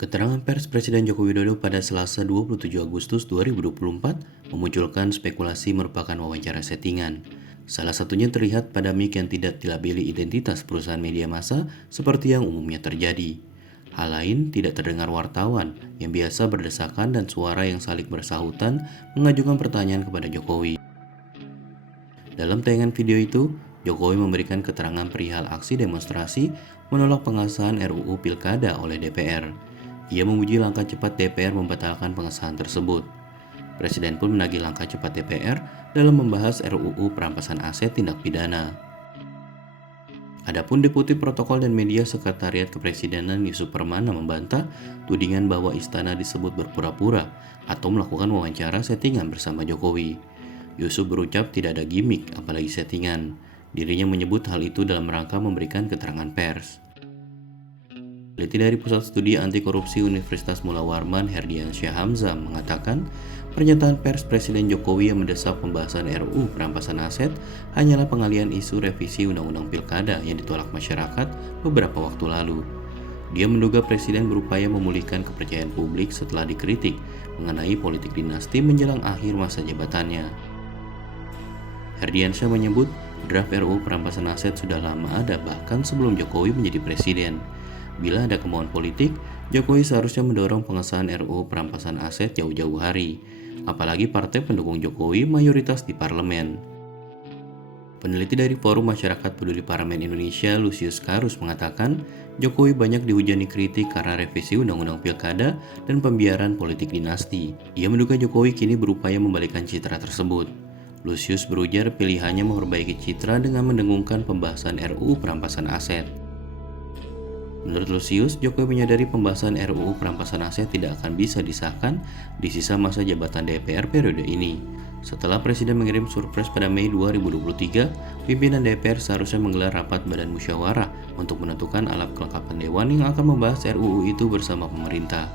Keterangan pers Presiden Joko Widodo pada Selasa 27 Agustus 2024 memunculkan spekulasi merupakan wawancara settingan. Salah satunya terlihat pada mic yang tidak dilabeli identitas perusahaan media massa seperti yang umumnya terjadi. Hal lain tidak terdengar wartawan yang biasa berdesakan dan suara yang saling bersahutan mengajukan pertanyaan kepada Jokowi. Dalam tayangan video itu, Jokowi memberikan keterangan perihal aksi demonstrasi menolak pengesahan RUU Pilkada oleh DPR. Ia memuji langkah cepat DPR membatalkan pengesahan tersebut. Presiden pun menagih langkah cepat DPR dalam membahas RUU perampasan aset tindak pidana. Adapun Deputi Protokol dan Media Sekretariat Kepresidenan Yusuf Permana membantah tudingan bahwa istana disebut berpura-pura atau melakukan wawancara settingan bersama Jokowi. Yusuf berucap tidak ada gimmick, apalagi settingan. Dirinya menyebut hal itu dalam rangka memberikan keterangan pers. Peneliti dari Pusat Studi Anti Korupsi Universitas Mula Warman, Herdiansyah Hamzah, mengatakan pernyataan pers Presiden Jokowi yang mendesak pembahasan RUU perampasan aset hanyalah pengalihan isu revisi Undang-Undang Pilkada yang ditolak masyarakat beberapa waktu lalu. Dia menduga Presiden berupaya memulihkan kepercayaan publik setelah dikritik mengenai politik dinasti menjelang akhir masa jabatannya. Herdiansyah menyebut draft RUU perampasan aset sudah lama ada bahkan sebelum Jokowi menjadi presiden. Bila ada kemauan politik, Jokowi seharusnya mendorong pengesahan RUU perampasan aset jauh-jauh hari. Apalagi partai pendukung Jokowi mayoritas di parlemen. Peneliti dari Forum Masyarakat Peduli Parlemen Indonesia, Lucius Karus, mengatakan Jokowi banyak dihujani kritik karena revisi Undang-Undang Pilkada dan pembiaran politik dinasti. Ia menduga Jokowi kini berupaya membalikkan citra tersebut. Lucius berujar pilihannya memperbaiki citra dengan mendengungkan pembahasan RUU perampasan aset. Menurut Lucius, Jokowi menyadari pembahasan RUU perampasan aset tidak akan bisa disahkan di sisa masa jabatan DPR periode ini. Setelah Presiden mengirim surpres pada Mei 2023, pimpinan DPR seharusnya menggelar rapat badan musyawarah untuk menentukan alat kelengkapan Dewan yang akan membahas RUU itu bersama pemerintah.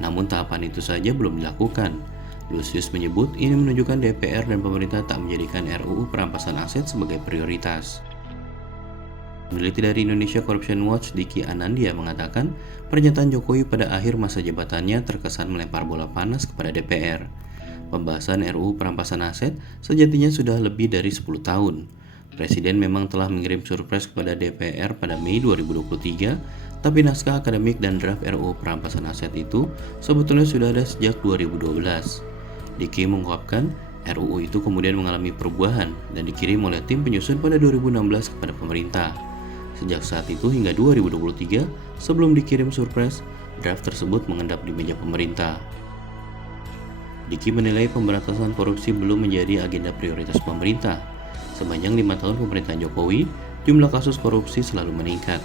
Namun tahapan itu saja belum dilakukan. Lucius menyebut ini menunjukkan DPR dan pemerintah tak menjadikan RUU perampasan aset sebagai prioritas. Peneliti dari Indonesia Corruption Watch, Diki Anandia, mengatakan pernyataan Jokowi pada akhir masa jabatannya terkesan melempar bola panas kepada DPR. Pembahasan RUU perampasan aset sejatinya sudah lebih dari 10 tahun. Presiden memang telah mengirim surpres kepada DPR pada Mei 2023, tapi naskah akademik dan draft RUU perampasan aset itu sebetulnya sudah ada sejak 2012. Diki mengungkapkan RUU itu kemudian mengalami perubahan dan dikirim oleh tim penyusun pada 2016 kepada pemerintah. Sejak saat itu hingga 2023, sebelum dikirim surpres, draft tersebut mengendap di meja pemerintah. Diki menilai pemberantasan korupsi belum menjadi agenda prioritas pemerintah. Sepanjang 5 tahun pemerintahan Jokowi, jumlah kasus korupsi selalu meningkat.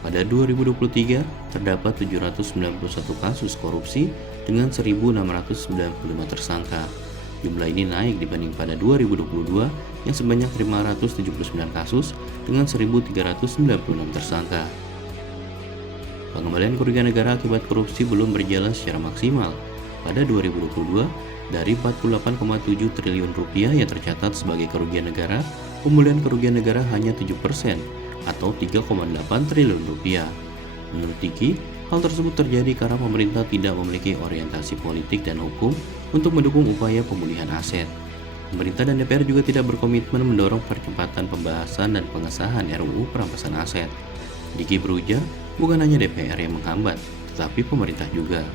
Pada 2023, terdapat 791 kasus korupsi dengan 1.695 tersangka. Jumlah ini naik dibanding pada 2022 yang sebanyak 579 kasus dengan 1.396 tersangka. Pengembalian kerugian negara akibat korupsi belum berjalan secara maksimal. Pada 2022, dari 48,7 triliun rupiah yang tercatat sebagai kerugian negara, pemulihan kerugian negara hanya 7% atau 3,8 triliun rupiah. Menurut Diki, hal tersebut terjadi karena pemerintah tidak memiliki orientasi politik dan hukum untuk mendukung upaya pemulihan aset. Pemerintah dan DPR juga tidak berkomitmen mendorong percepatan pembahasan dan pengesahan RUU perampasan aset. Diki berujar, bukan hanya DPR yang menghambat, tetapi pemerintah juga.